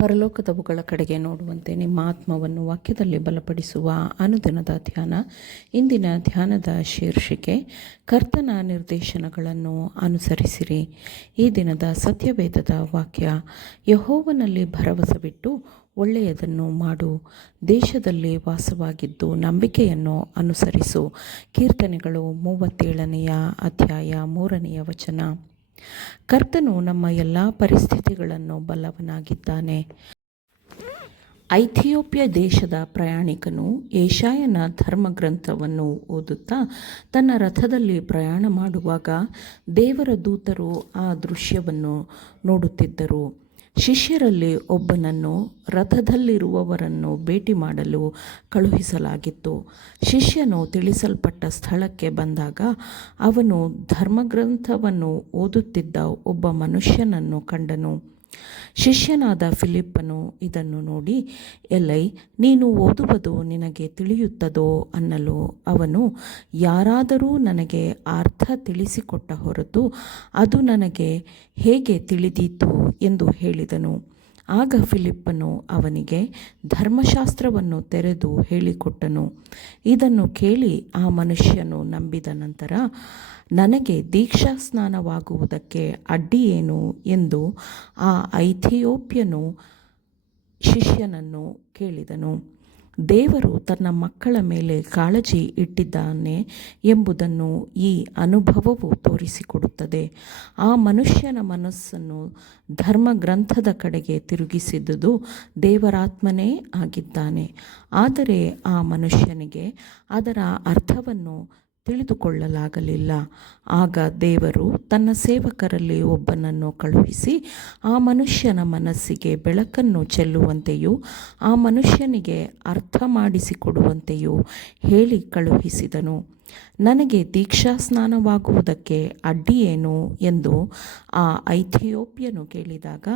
ಪರಲೋಕದವುಗಳ ಕಡೆಗೆ ನೋಡುವಂತೆ ನಿಮ್ಮ ಆತ್ಮವನ್ನು ವಾಕ್ಯದಲ್ಲಿ ಬಲಪಡಿಸುವ ಅನುದಿನದ ಧ್ಯಾನ. ಇಂದಿನ ಧ್ಯಾನದ ಶೀರ್ಷಿಕೆ ಕರ್ತನ ನಿರ್ದೇಶನಗಳನ್ನು ಅನುಸರಿಸಿರಿ. ಈ ದಿನದ ಸತ್ಯವೇದದ ವಾಕ್ಯ, ಯೆಹೋವನಲ್ಲಿ ಭರವಸವಿಟ್ಟು ಒಳ್ಳೆಯದನ್ನು ಮಾಡು, ದೇಶದಲ್ಲಿ ವಾಸವಾಗಿದ್ದು ನಂಬಿಕೆಯನ್ನು ಅನುಸರಿಸು. ಕೀರ್ತನೆಗಳು 37ನೇ ಅಧ್ಯಾಯ 3ನೇ ವಚನ. ಕರ್ತನು ನಮ್ಮ ಎಲ್ಲ ಪರಿಸ್ಥಿತಿಗಳನ್ನು ಬಲ್ಲವನಾಗಿದ್ದಾನೆ. ಐಥಿಯೋಪ್ಯ ದೇಶದ ಪ್ರಯಾಣಿಕನು ಯೆಶಾಯನ ಧರ್ಮಗ್ರಂಥವನ್ನು ಓದುತ್ತಾ ತನ್ನ ರಥದಲ್ಲಿ ಪ್ರಯಾಣ ಮಾಡುವಾಗ ದೇವರ ದೂತರು ಆ ದೃಶ್ಯವನ್ನು ನೋಡುತ್ತಿದ್ದರು. ಶಿಷ್ಯರಲ್ಲಿ ಒಬ್ಬನನ್ನು ರಥದಲ್ಲಿರುವವರನ್ನು ಭೇಟಿ ಮಾಡಲು ಕಳುಹಿಸಲಾಗಿತ್ತು. ಶಿಷ್ಯನು ತಿಳಿಸಲ್ಪಟ್ಟ ಸ್ಥಳಕ್ಕೆ ಬಂದಾಗ ಅವನು ಧರ್ಮಗ್ರಂಥವನ್ನು ಓದುತ್ತಿದ್ದ ಒಬ್ಬ ಮನುಷ್ಯನನ್ನು ಕಂಡನು. ಶಿಷ್ಯನಾದ ಫಿಲಿಪ್ಪನು ಇದನ್ನು ನೋಡಿ, ಎಲೈ, ನೀನು ಓದುವುದು ನಿನಗೆ ತಿಳಿಯುತ್ತದೋ ಅನ್ನಲು ಅವನು, ಯಾರಾದರೂ ನನಗೆ ಅರ್ಥ ತಿಳಿಸಿಕೊಟ್ಟ ಹೊರತು ಅದು ನನಗೆ ಹೇಗೆ ತಿಳಿದೀತು ಎಂದು ಹೇಳಿದನು. ಆಗ ಫಿಲಿಪ್ಪನು ಅವನಿಗೆ ಧರ್ಮಶಾಸ್ತ್ರವನ್ನು ತೆರೆದು ಹೇಳಿಕೊಟ್ಟನು. ಇದನ್ನು ಕೇಳಿ ಆ ಮನುಷ್ಯನು ನಂಬಿದ ನಂತರ, ನನಗೆ ದೀಕ್ಷಾಸ್ನಾನವಾಗುವುದಕ್ಕೆ ಅಡ್ಡಿಯೇನು ಎಂದು ಆ ಐಥಿಯೋಪ್ಯನು ಶಿಷ್ಯನನ್ನು ಕೇಳಿದನು. ದೇವರು ತನ್ನ ಮಕ್ಕಳ ಮೇಲೆ ಕಾಳಜಿ ಇಟ್ಟಿದ್ದಾನೆ ಎಂಬುದನ್ನು ಈ ಅನುಭವವು ತೋರಿಸಿಕೊಡುತ್ತದೆ. ಆ ಮನುಷ್ಯನ ಮನಸ್ಸನ್ನು ಧರ್ಮಗ್ರಂಥದ ಕಡೆಗೆ ತಿರುಗಿಸಿದುದು ದೇವರಾತ್ಮನೇ ಆಗಿದ್ದಾನೆ. ಆದರೆ ಆ ಮನುಷ್ಯನಿಗೆ ಅದರ ಅರ್ಥವನ್ನು ತಿಳಿದುಕೊಳ್ಳಲಾಗಲಿಲ್ಲ. ಆಗ ದೇವರು ತನ್ನ ಸೇವಕರಲ್ಲಿ ಒಬ್ಬನನ್ನು ಕಳುಹಿಸಿ ಆ ಮನುಷ್ಯನ ಮನಸ್ಸಿಗೆ ಬೆಳಕನ್ನು ಚೆಲ್ಲುವಂತೆಯೂ ಆ ಮನುಷ್ಯನಿಗೆ ಅರ್ಥ ಮಾಡಿಸಿಕೊಡುವಂತೆಯೂ ಹೇಳಿ ಕಳುಹಿಸಿದನು. ನನಗೆ ದೀಕ್ಷಾಸ್ನಾನವಾಗುವುದಕ್ಕೆ ಅಡ್ಡಿಯೇನು ಎಂದು ಆ ಐಥಿಯೋಪ್ಯನು ಕೇಳಿದಾಗ,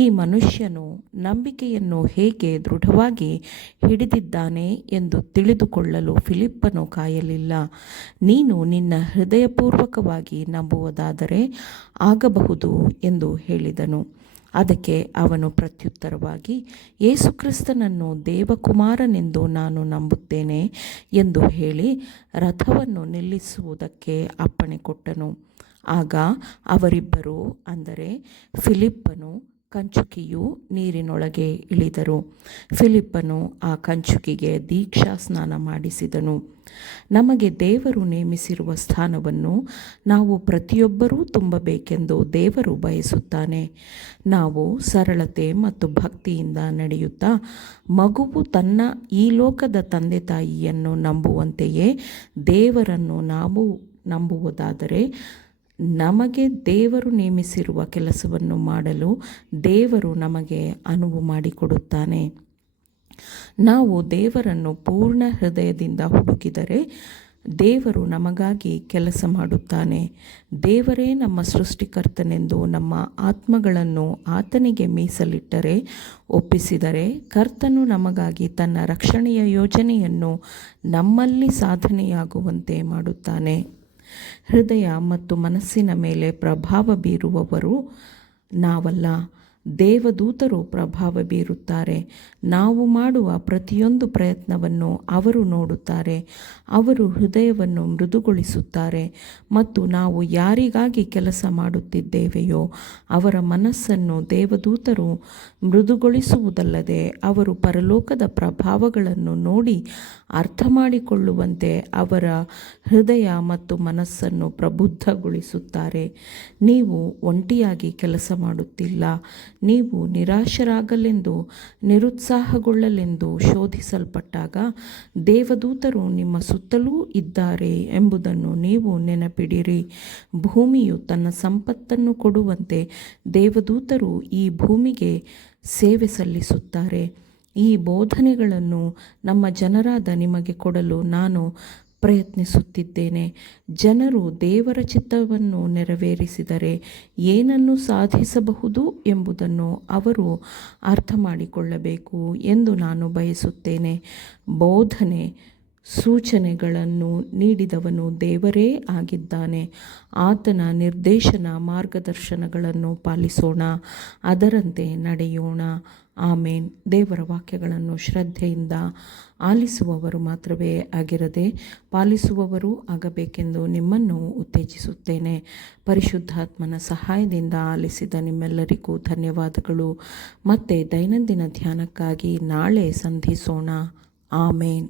ಈ ಮನುಷ್ಯನು ನಂಬಿಕೆಯನ್ನು ಹೇಗೆ ದೃಢವಾಗಿ ಹಿಡಿದಿದ್ದಾನೆ ಎಂದು ತಿಳಿದುಕೊಳ್ಳಲು ಫಿಲಿಪ್ಪನು ಕಾಯಲಿಲ್ಲ. ನೀನು ನಿನ್ನ ಹೃದಯಪೂರ್ವಕವಾಗಿ ನಂಬುವುದಾದರೆ ಆಗಬಹುದು ಎಂದು ಹೇಳಿದನು. ಅದಕ್ಕೆ ಅವನು ಪ್ರತ್ಯುತ್ತರವಾಗಿ, ಯೇಸುಕ್ರಿಸ್ತನನ್ನು ದೇವಕುಮಾರನೆಂದು ನಾನು ನಂಬುತ್ತೇನೆ ಎಂದು ಹೇಳಿ ರಥವನ್ನು ನಿಲ್ಲಿಸುವುದಕ್ಕೆ ಅಪ್ಪಣೆ ಕೊಟ್ಟನು. ಆಗ ಅವರಿಬ್ಬರೂ, ಅಂದರೆ ಫಿಲಿಪ್ಪನು ಕಂಚುಕಿಯು, ನೀರಿನೊಳಗೆ ಇಳಿದರು. ಫಿಲಿಪ್ಪನು ಆ ಕಂಚುಕಿಗೆ ದೀಕ್ಷಾಸ್ನಾನ ಮಾಡಿಸಿದನು. ನಮಗೆ ದೇವರು ನೇಮಿಸಿರುವ ಸ್ಥಾನವನ್ನು ನಾವು ಪ್ರತಿಯೊಬ್ಬರೂ ತುಂಬಬೇಕೆಂದು ದೇವರು ಬಯಸುತ್ತಾನೆ. ನಾವು ಸರಳತೆ ಮತ್ತು ಭಕ್ತಿಯಿಂದ ನಡೆಯುತ್ತಾ ಮಗುವು ತನ್ನ ಈ ಲೋಕದ ತಂದೆ ತಾಯಿಯನ್ನು ನಂಬುವಂತೆಯೇ ದೇವರನ್ನು ನಾವು ನಂಬುವುದಾದರೆ ನಮಗೆ ದೇವರು ನೇಮಿಸಿರುವ ಕೆಲಸವನ್ನು ಮಾಡಲು ದೇವರು ನಮಗೆ ಅನುವು ಮಾಡಿಕೊಡುತ್ತಾನೆ. ನಾವು ದೇವರನ್ನು ಪೂರ್ಣ ಹೃದಯದಿಂದ ಹುಡುಕಿದರೆ ದೇವರು ನಮಗಾಗಿ ಕೆಲಸ ಮಾಡುತ್ತಾನೆ. ದೇವರೇ ನಮ್ಮ ಸೃಷ್ಟಿಕರ್ತನೆಂದು ನಮ್ಮ ಆತ್ಮಗಳನ್ನು ಆತನಿಗೆ ಮೀಸಲಿಟ್ಟರೆ, ಒಪ್ಪಿಸಿದರೆ, ಕರ್ತನು ನಮಗಾಗಿ ತನ್ನ ರಕ್ಷಣೆಯ ಯೋಜನೆಯನ್ನು ನಮ್ಮಲ್ಲಿ ಸಾಧನೆಯಾಗುವಂತೆ ಮಾಡುತ್ತಾನೆ. ಹೃದಯ ಮತ್ತು ಮನಸ್ಸಿನ ಮೇಲೆ ಪ್ರಭಾವ ಬೀರುವವರು ನಾವಲ್ಲ, ದೇವದೂತರು ಪ್ರಭಾವ ಬೀರುತ್ತಾರೆ. ನಾವು ಮಾಡುವ ಪ್ರತಿಯೊಂದು ಪ್ರಯತ್ನವನ್ನು ಅವರು ನೋಡುತ್ತಾರೆ. ಅವರು ಹೃದಯವನ್ನು ಮೃದುಗೊಳಿಸುತ್ತಾರೆ ಮತ್ತು ನಾವು ಯಾರಿಗಾಗಿ ಕೆಲಸ ಮಾಡುತ್ತಿದ್ದೇವೆಯೋ ಅವರ ಮನಸ್ಸನ್ನು ದೇವದೂತರು ಮೃದುಗೊಳಿಸುವುದಲ್ಲದೆ ಅವರು ಪರಲೋಕದ ಪ್ರಭಾವಗಳನ್ನು ನೋಡಿ ಅರ್ಥ ಮಾಡಿಕೊಳ್ಳುವಂತೆ ಅವರ ಹೃದಯ ಮತ್ತು ಮನಸ್ಸನ್ನು ಪ್ರಬುದ್ಧಗೊಳಿಸುತ್ತಾರೆ. ನೀವು ಒಂಟಿಯಾಗಿ ಕೆಲಸ ಮಾಡುತ್ತಿಲ್ಲ. ನೀವು ನಿರಾಶರಾಗಲೆಂದು, ನಿರುತ್ಸಾಹಗೊಳ್ಳಲೆಂದು ಶೋಧಿಸಲ್ಪಟ್ಟಾಗ ದೇವದೂತರು ನಿಮ್ಮ ಸುತ್ತಲೂ ಇದ್ದಾರೆ ಎಂಬುದನ್ನು ನೀವು ನೆನಪಿಡಿರಿ. ಭೂಮಿಯು ತನ್ನ ಸಂಪತ್ತನ್ನು ಕೊಡುವಂತೆ ದೇವದೂತರು ಈ ಭೂಮಿಗೆ ಸೇವೆ ಸಲ್ಲಿಸುತ್ತಾರೆ. ಈ ಬೋಧನೆಗಳನ್ನು ನಮ್ಮ ಜನರಾದ ನಿಮಗೆ ಕೊಡಲು ನಾನು ಪ್ರಯತ್ನಿಸುತ್ತಿದ್ದೇನೆ. ಜನರು ದೇವರ ಚಿತ್ತವನ್ನು ನೆರವೇರಿಸಿದರೆ ಏನನ್ನು ಸಾಧಿಸಬಹುದು ಎಂಬುದನ್ನು ಅವರು ಅರ್ಥ ಮಾಡಿಕೊಳ್ಳಬೇಕು ಎಂದು ನಾನು ಬಯಸುತ್ತೇನೆ. ಬೋಧನೆ ಸೂಚನೆಗಳನ್ನು ನೀಡಿದವನು ದೇವರೇ ಆಗಿದ್ದಾನೆ. ಆತನ ನಿರ್ದೇಶನ ಮಾರ್ಗದರ್ಶನಗಳನ್ನು ಪಾಲಿಸೋಣ, ಅದರಂತೆ ನಡೆಯೋಣ. ಆಮೇನ್. ದೇವರ ವಾಕ್ಯಗಳನ್ನು ಶ್ರದ್ಧೆಯಿಂದ ಆಲಿಸುವವರು ಮಾತ್ರವೇ ಆಗಿರದೆ ಪಾಲಿಸುವವರು ಆಗಬೇಕೆಂದು ನಿಮ್ಮನ್ನು ಉತ್ತೇಜಿಸುತ್ತೇನೆ. ಪರಿಶುದ್ಧಾತ್ಮನ ಸಹಾಯದಿಂದ ಆಲಿಸಿದ ನಿಮ್ಮೆಲ್ಲರಿಗೂ ಧನ್ಯವಾದಗಳು. ಮತ್ತೆ ದೈನಂದಿನ ಧ್ಯಾನಕ್ಕಾಗಿ ನಾಳೆ ಸಂಧಿಸೋಣ. ಆಮೇನ್.